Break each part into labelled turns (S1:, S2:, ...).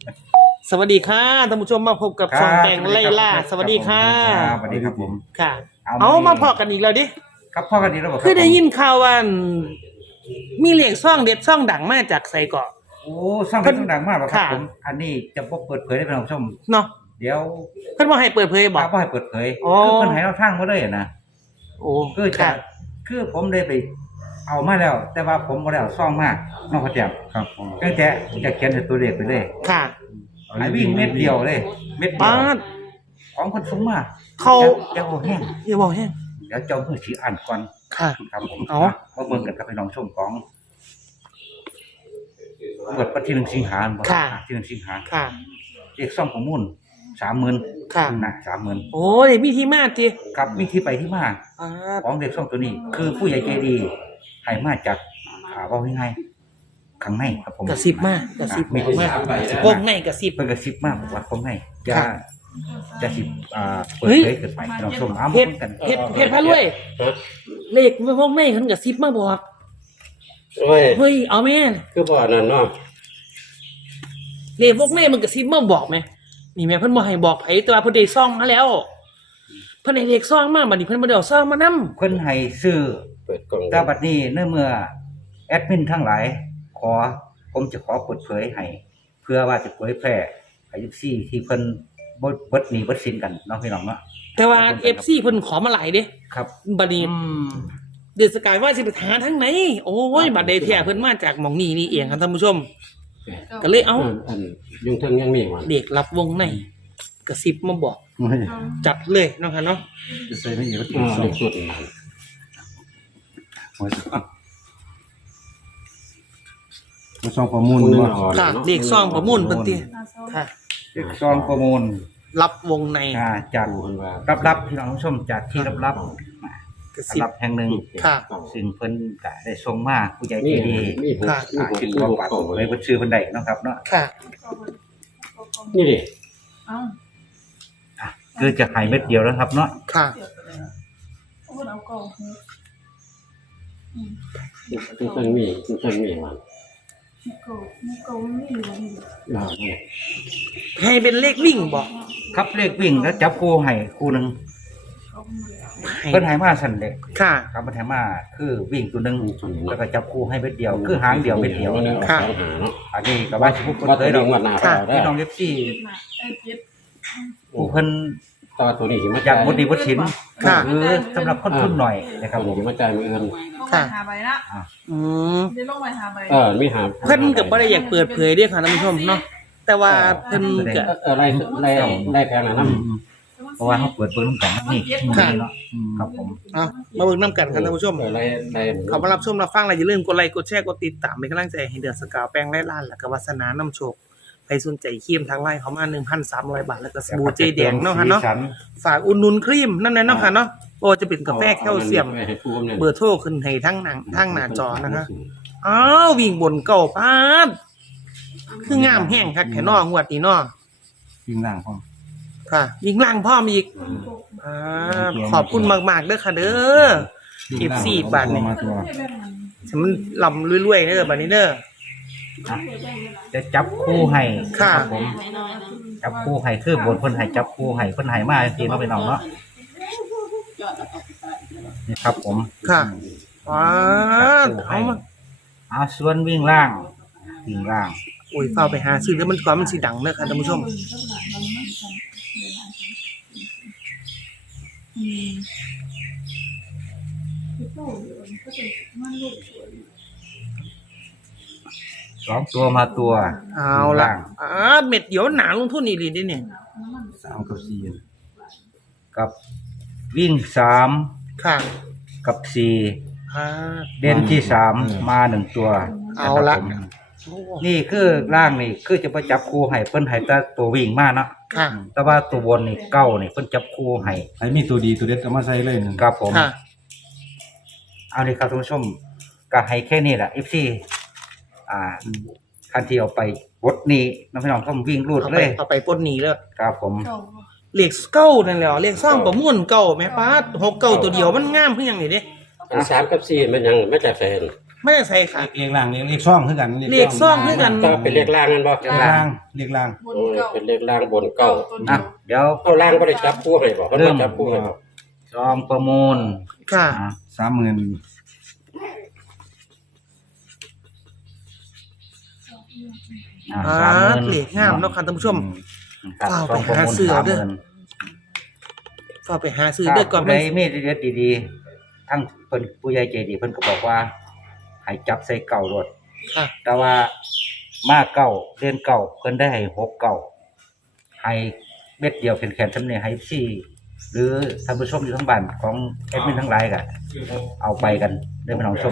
S1: สวัสดีค่ะท่านผู้ชมมาพบกับช่องแปลงไล่ล่าสวัสดีค่ะ
S2: สวัสดีครับผม
S1: ค่ะเอามาพอกันอีกแล้วดิ
S2: ครับพ่อกันดีแล้วบอก
S1: คือได้ยินข่าวว่ามีเหลียงซ่องเด็ดซ่องดังมาจากไสเกาะ
S2: โอ้ซ่องเป็นดังมากครับผมอันนี้จะพบเปิดเผยได้เป็นผู้ชม
S1: เนาะ
S2: เดี๋ยว
S1: เพิ่นบ่ให้เปิดเผยบ่
S2: ให้เปิดเผยคือเพิ่นให้เราทางมาเลยนะ
S1: โอ้
S2: คือผมได้ไปเอามาแล้วแต่ว่าผมบ่ได้เอาซ่องมากนอกจากครับตั้งแต่จะเขียนตัวเลขไปเลย
S1: ค่ะ
S2: ให้วิ่งเม็ดเดียวเลยเม็ดเดียวของคนสูงมาก
S1: เขา
S2: จะบ่แห้ง
S1: อย่าบ่แห้ง
S2: เดี๋ยวเจ้ามือสิอ่านก่อน
S1: ค่ะ
S2: ครับผมเอามาเบิ่งกันกับพี่น้องชมของเปิดวันที่1สิงหาคมที่1สิงหาคม
S1: ค่ะ
S2: เลขซ่องของมูล 30,000
S1: ค่ะ
S2: นะ 30,000
S1: โอ้ยมีที่มาติ
S2: ครับมีที่ไปที่มาของเลขซ่องตัวนี้คือผู้ใหญ่ใจดีให้มาจากเว้าง่ายๆข้างในครับผม
S1: กระซิบมากระซิบมาวงในกระซิบ
S2: เพิ่นกระซิบมากว่าข้างในจะสิเปิดเผยเกินไปพี่น้องชม
S1: เฮ็ดพารวยเลขวงในเพิ่นกระซิบมาบอกเฮ้ยเอาแม่
S3: คือบ่นั่นเนาะ
S1: เลขพวกแม่มันกระซิบมาบอกไหมนี่แม่เพิ่นบ่ให้บอกไผแต่ว่าเพิ่นได้ซ่องมาแล้วเพิ่นให้เลขซ่องมาบัดนี้เพิ่นบ่ได้เอาซ่องมานำ
S2: เพิ่นให้ซื้อ
S3: เปิดกล่อง
S2: แต่บัดนี้เมื่อแอดมินทั้งหลายผมจะขอเปิดเผยให้เพื่อว่าจะเผยแพร่ให้ FC ที่เพิ่นบ่เบิดหนี้เบิดสินกันเนาะพี่น้องเนาะ
S1: แต่ว่า FC เพิ่นขอมาหลายเด้
S2: ครับ
S1: บัดนี้เดือนสกายว่าสิไปหาทางไหนโอ้ยบัดใดแท้เพิ่นมาจากหม่องนี้นี่เองครับท่านผู้ชมก็เลยเอา
S3: อันยุงเทิงยังมีว่า
S1: เด็กรับวงในกระซิบมาบอกจัดเลยเนาะค่ะเนาะ
S2: จะใส่ไม่เยอะ
S3: เด็กสุด
S2: ซองประมูล
S1: ค่ะเด็กซองประมูลเพิ่นติค่ะ
S2: เด็กซองประมูล
S1: รับวงใน
S2: จากรับพี่น้องผู้ชมจากที่รับรับแห่งหนึ่ง
S1: ค่ะ
S2: ซึ่งเพิ่นก็ได้ส่งมาผู้ใหญ่ใจดี
S1: ค่ะ
S2: คิดว่าฝากไว้เพิ่นชื่อเพิ่นได้เนาะครับเนาะ
S1: ค่ะ
S3: นี่ดิ
S2: คือจะให้เม็ดเดียวแล้วครับเนาะ
S1: ค่ะ
S3: ยุงเทิงมีว่า
S1: ให้เป็นเลขวิ่งบอก
S2: ครับเลขวิ่งแล้วจับคู่ให้คู่นึงเพิ่นให้มาสั่นเด็ก
S1: ค่ะ
S2: ครับเพิ่นให้มาคือวิ่งตัวนึงแล้วก็จับคู่ให้เม็ดเดียวคือหางเดียวเม็ดเดียว
S1: ค่ะ
S2: อันนี้ก็ว่าสิพูดเผยดอกพี่น้อง FC เพิ่น
S3: ต่อตัวนี้สิมา
S2: จากบ่ดีบ่สินคือสำหรับคนทุนหน่อยนะครับ
S3: ผมสิมาจ่ายมื้ออื่น
S1: ค่ะ
S4: หาใบละได้ลงไปหาใบ
S3: มีหา
S1: เพิ่นก็บ่ได้อยากเปิดเผยเด้ค่ะท่านผู้ชมเนาะแต่ว่าเพิ่นก็
S3: ไล่แพงน่ะนำ
S2: เพราะว่าเฮาเปิดเบิ่งกันนี่เนาะครับผม
S1: มาเบิ่งนำกันครับท่านผู้ชม
S3: ไล่
S1: เข้ามารับชมรับฟังแล้วอย่าลืมกดไลค์กดแชร์กดติดตามเป็นกำลังใจให้เดือนสกาวแป้งไร้ล้านแล้วก็วาสนานำโชคใครสนใจครีมทางไลน์เขามา 1,300 บาทแล้วก็สบู่เจแดงเนาะค่ะเนาะฝากอุดหนุนครีมนั่นเนาะค่ะเนาะโอ้จะเป็นกาแฟแคลเซียมเบอร์โทรขึ้นให้ทั้งหน้าจอนะคะอ้าววิ่งบนเก่าปาดคืองามแห้งคักแค่นองวดนี้เนาะ
S2: วิ่งล่างพร้อม
S1: ค่ะวิ่งล่างพร้อมอีกขอบคุณมากๆเด้อค่ะเด้อ FC บาทนี่มันลำรวยๆเด้อบัดนี้เด้อ
S2: จะจับคู่ให้
S1: ครับ
S2: ผมจับคู่ให้คือบนเพิ่นให้จับคู่ให้เพิ่นให้มาจริงๆเนาะพี่น้องเนาะนี่ครับผม
S1: ค่ะ
S2: เอาส่วนวิ่งล่าง
S1: โอ้ยเฝ้าไปหาซื้อแล้วมันก่อนมันสิดังเด้อค่ะท่านผู้ชม
S2: 2ตัวมาตัว
S1: เอาล่ะเม็ดเดียวหนาลงทุนอีหลีดิเนี่ย
S2: 3กับ4กับวิ่ง3
S1: ค่ะ
S2: กับ4เด่นที่3มา1ตัว
S1: เอาละ
S2: นี่คือล่างนี่คือจะไปจับคู่ให้เพิ่นให้แต่ตัววิ่งมาเนาะ
S1: ค่ะ
S2: แต่ว่าตัวบนนี่เก้านี่เพิ่นจับคู่ให้
S5: มีตัวดีตัวเด็ดเอามาใส่เลย
S2: ครับผมเอาเลยครับท่านผู้ชมก็ให้แค่นี้แหละ FC คันที่เอาไปบดนี้น้องพี่น้องก็วิ่งรูดเลย
S1: เอาไปปนหนีเลย
S2: ครับผม
S1: เลขเก้านั่นแหละเลขซ่องประมุ่นเก้าแม่ป้า6 9ตัวเดียวมันงามเพิ่นยังนี่เด้
S3: 3กับ4มันยังมาจากแฟน
S1: ไม่ได้ใส่ค่ะ
S5: เลขล่างเลขซ่องคือกัน
S1: เลขซ่องคือกัน
S3: ก็เป็นเลขล่างนั่นบ่
S5: เลขล่างเลขล่าง
S4: บนเก่า
S3: เป็นเลขล่างบนเก้า
S2: อ่ะเดี๋ยว
S3: เอาล่างบ่ได้จับคู่ให้บ่เพิ่นบ่จับคู่ให้บ่
S2: ซองประมูล
S1: ค่ะ
S2: อ่ะ
S5: 30,000
S1: อ่า
S2: 30,000
S1: เลขงามเนาะค่ะท่านผู้ชม
S2: ครับ
S1: เอา
S2: ซ
S1: ไป
S2: องประ
S1: หา
S2: มูล
S1: ซื้อเด้อ
S2: 30,000
S1: ฝากไปหาซื้อเด้อก่อน
S2: ผู้
S1: มั
S2: ใด
S1: น
S2: มีเด็ดๆดีๆทั้งเพิ่นผู้ใหญ่ใจดีเพิ่นก็บอกว่าให้จับใส่เก่ารถ
S1: ค่ะ
S2: แต่ว่ามาเก่าเดือนเก่าเพิ่นได้ให้6เก่าให้เม็ดเดียวแขนๆซำนี้ให้ซี่หรือท่านผู้ชมอยู่ทั้งบ้านของแอดมินทั้งหลายก็เอาไปกันได้พี่น้องชม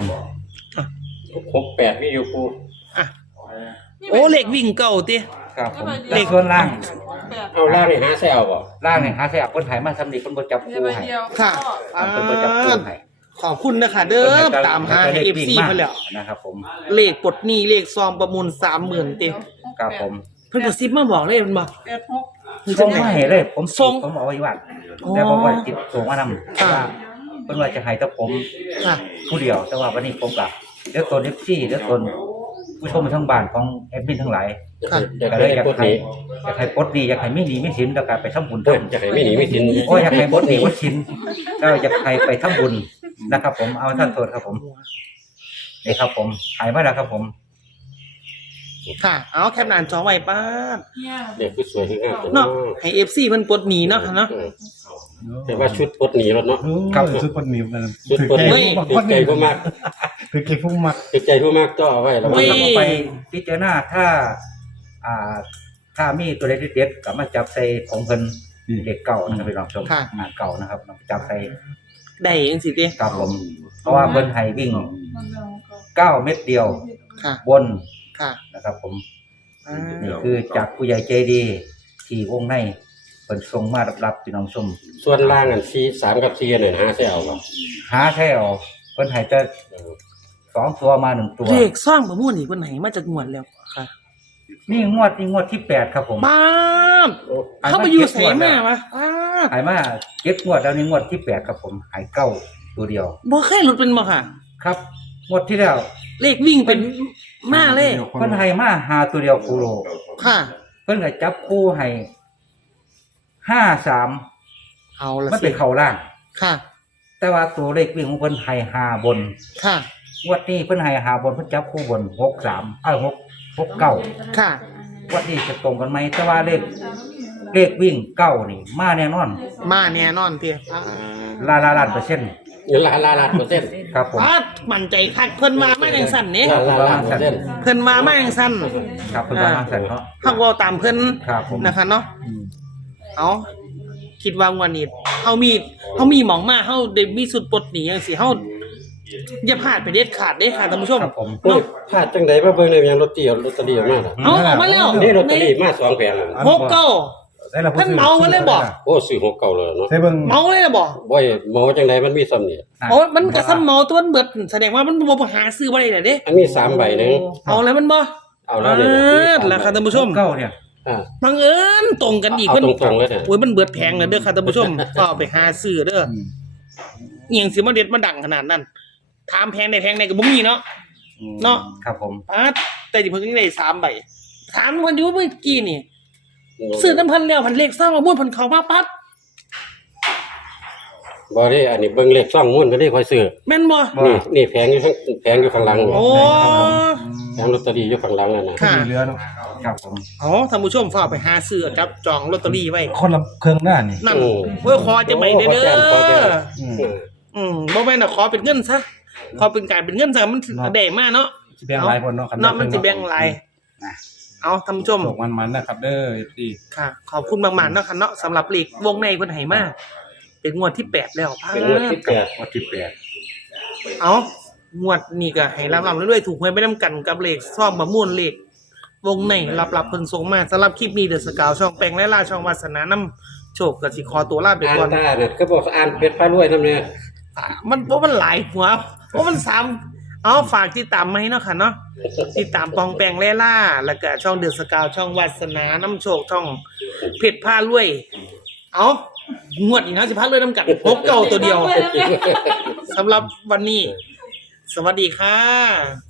S3: 68มีอยู่ปู
S1: อ่ะโอ้เลขวิ่งเก่าติ
S2: ครับผม
S1: เลข
S2: ส่วนล่าง
S3: เอาล่างนี่หาแซวบ่
S2: ล่างนี่หาใส่เพิ่นให้มาซำนี้เพิ่นบ่จับ
S4: มี
S2: คู่
S4: ใบ
S2: ให้
S4: เดียว
S1: ค่ะ
S2: เพิ่นบ่จับคู่ให้
S1: ขอบคุณนะคะเด้อตามหาให้ FC เพิ่นแล้ว
S2: นะครับผม
S1: เลขปลดหนี้เลขซองประมูล 30,000ติ
S2: ครับผม
S1: เพิ่นก็ซิบมาบอกเลยมันบ่
S4: 86
S1: มี
S2: ส่
S1: จั
S2: ง
S1: งได๋
S2: มาให้เลยผม
S1: ส่ง
S2: ผมเอาไว้วัด
S1: อ๋อ
S2: แต่ผมว่าติดส่งมานำ
S1: ค่ะ
S2: เพิ่นว่าจะให้แต่ผม
S1: ค่ะ
S2: ผู้เดียวแต่ว่าวันนี้ผมกับเดี๋ยวตัวเอฟซีเดี๋ยวตัวผู้ชมทั้งบ้านของแอดมินทั้งหลาย
S3: อยาก
S2: ก็เล
S3: ให้
S2: ยอยาก
S3: ปลดห
S2: ให้
S3: นี้
S2: อยากให้ปลดหนี้อยากให้มีหนี้มีสินแล้วก็ไปทำบุญ
S3: เพิ่
S2: เพิ่
S3: น
S2: ม
S3: อยากให้มีหนี้มีสิน
S2: โอ้ยอยากให้ปลดหนี้ปลดสินแล้วอยากให้ไปทำบุญนะครับ ผมเอาท่านโทษครับผมนี่ครับผมหายมาแล้วครับผม
S1: ค่ะ เอาแคปหน้าจอไว้ป้าด
S4: เนี่ย
S3: เด็กคือสวยคืองาม
S1: เนาะให้ FC เพิ่นปลดหนี้เนาะค่ะเนาะ
S3: แต่ว่าชุดปลดหนี้รถเนาะ
S2: ครับ
S5: สุดคนนี้มัน
S3: ชุดปลดหนี้
S1: เฮ้ย
S3: ติดใจผู้มาก
S5: คือเก็บผู้มัก
S3: ติดใจผู้มากก็เอาไว้แล้ว
S1: เฮ้
S3: มัน
S1: ย
S2: เราก็ไปพิจารณาอ่าถ้ามีตัวเด็ดๆก็มาจับใส่ของเพิ่นเด็กเก่านะครับพี่น้องชม
S1: ค่ะ
S2: งานเก่านะครับจับใส่
S1: ได้จังซี่ติ
S2: ครับผม เพราะว่าเพิ่นให้วิ่ง
S4: มันเดิมก็
S2: 9 เม็ดเดียว
S1: ค่ะ
S2: บน
S1: ค่ะ
S2: นะครับผม
S1: อ่า
S2: นี่คือจากผู้ใหญ่ใจดีที่วงในเพิ่นส่งมารับพี่น้องชม
S3: ส่วนล่างอัน3กับ4นั่นหาแซวบ่
S2: หาแท้เอาเพิ่นให้แต่2ตัวมา1ตัว
S1: เลขซ่องประมูลนี่เพิ่นให้มาจากงวดแล้วค่ะ
S2: นี่งวดที่8ครับผม
S1: บ้านเข้าไปอยู่ไสมาวะอ้า
S2: หายมา7งวดแล้วนี่งวดที่8ครับผมหายเก้าตัวเดียว
S1: บ่เคยหลุดเป็นบ่ค่ะ
S2: ครับงวดที่แล้ว
S1: เลขวิ่งเป็นมาเลย
S2: เพิ่นให้มาหาตัวเดียวคูโร
S1: ค่ะ
S2: เพิ่นก็จับคู่ให้53
S1: เอาละ
S2: มัน
S1: สิ
S2: เป็นเข้าล่าง
S1: ค่ะ
S2: แต่ว่าตัวเลขวิ่งของเพิ่นให้5บน
S1: ค่ะ
S2: งวดนี้เพิ่นให้5บนเพิ่นจับคู่บน636 9
S1: ค่ะ
S2: วันนี้จะตรงกันไหมแต่ว่าเลขวิ่งเก้านี่มาแน่นอน
S1: มาแน่นอนเตี้ย
S2: ล้านเปอร์เซ็นต์
S3: เงินล้านเปอร์เซ็นต์
S2: ครับผม
S1: ป้าดมั่นใจคักเพิ่นมามาจังสั่นนี่
S3: ล้านเปอร์เซ็นต์
S1: เพิ่นมามาจังสั่น
S2: ครับคุณว่าสันเนาะ
S1: เฮาเว้าตามเพิ่น
S2: ครับผม
S1: นะคะเนาะเอาคิดว่างวดนี้เฮามีหม่องมาเฮาได้มีสุดปลดหนีจังซี่เฮาอย่าพลาดไปเด็ดขาดเด้ค่ะท่านผู้ชม
S2: ครับผม
S3: โอ้ยพลาดจังไดมาเบิ่งได้ยังลอตเตอรี่ออกมาล่ะ
S1: เอาออกมาแล้ว
S3: นี่ลอตเตอรี่มา2แผงแล้ว
S1: หกเก้า
S5: ได้ละผู้
S1: เพิ่นเมามาเลยบอก
S3: โอ้ซื้อ6เก่าแล้วเนาะ
S5: ใส่เบิ่ง
S1: เมาเลยน่ะบ่
S3: บ่อยเมาจังไดมันมีซ้ำนี่
S1: โอ้ยมันก็ซ้ำเมาตัวมันเบิดแสดงว่ามันบ่หาซื้อบ่ได้น่ะเด้
S3: อันมี3ใบนึง
S1: เอาแล้วมันบ่
S3: เอาแล้วเนี่ย
S1: แล้วค่ะท่านผู้ชม
S2: เก้าเนี่ย
S3: อ่า
S1: บังเอิญตรงกันอีก
S3: เอา
S1: เพิ่น
S3: ตรงๆเลยเนี่ย
S1: โอ้ยมันเบิดแพงแล้วเด้อค่ะท่านผู้ชม ก็เอาไปหาซื้อเด้อเอียงสิมาเด็ดมาดังขนาดนั้นถามแพงได้แพงได้ก็บ่มีเนาะ เนาะ
S2: ครับผม
S1: ป๊าดแต่ที่เพิ่นได้3ใบถามเพิ่นอยู่เมื่อกี้นี่ซื้อน้ำเพิ่นแล้วเพิ่นเลขสร้างมาบ่เพิ่นเข้ามาปั๊บ
S3: บ่ได้อันนี้เบิ่งเลขช่องมุ่นก็ได้ค่อยซื้อ
S1: แม่นบ่
S3: นี่แผงอยู่ข้างหลัง
S1: โอ้
S3: แผงลอตเตอรี่อยู่ข้างหลังนั่นน่ะ
S1: ค่ะ
S5: มีเรือเนาะ
S2: ครับผม
S1: อ๋อท่านผู้ชมฝากไปหาซื้อจับจองลอตเตอรี่ไว้
S5: คนละเครื่องหน้านี่
S1: นั่นเพื่อขอจะไปเด้อ
S5: อืม
S1: บ่แม่นน่ะขอเป็นเงินซะขอเป็นการเป็นเงินซะมันได้มาเนาะ
S5: สิแบ่งหลายคนเนาะคั
S1: เนาะมันสิแบ่งหลายเอาท่านผู้ชม
S5: ตกมันๆนะครับเด้อ FC
S1: ค่ะ ขอบคุณมากๆเนาะค่ะเนาะสำหรับเลขวงในเพิ่นให้มาเป็นงวดที่8แล้วพา
S3: เป็นงวดที่
S2: งวดที่8
S1: เอางวดนี้ก็ให้รับๆเรื่อยๆถูกหวยไปนํกันกับเลขซ่อมประมูลเลขวงในรับๆเพิ่นส่งมาสำหรับคลิปนี้เดอะสกาวช่องแปลงและล่าช่องวาสนานํโชคก็สิขอตัวลาไป
S3: อ่าน
S1: ก่อน
S3: ตาเนี่ยคือบอกอ่านเพชรพารวยนำเนี่ย
S1: มันเพราะมันหลายหัวเพราะมัน3เอาฝากติดตามมาให้เนาะค่ะเนาะติดตามปองแปงแล่ล่าแล้วก็ช่องเดือดสกาวช่องวาสนาน้ำโชคช่องเพชรผ้ารวยเอางวดอีกนะสิพาเลยน้ำกัดพบเก่าตัวเดียวสำหรับวันนี้สวัสดีค่ะ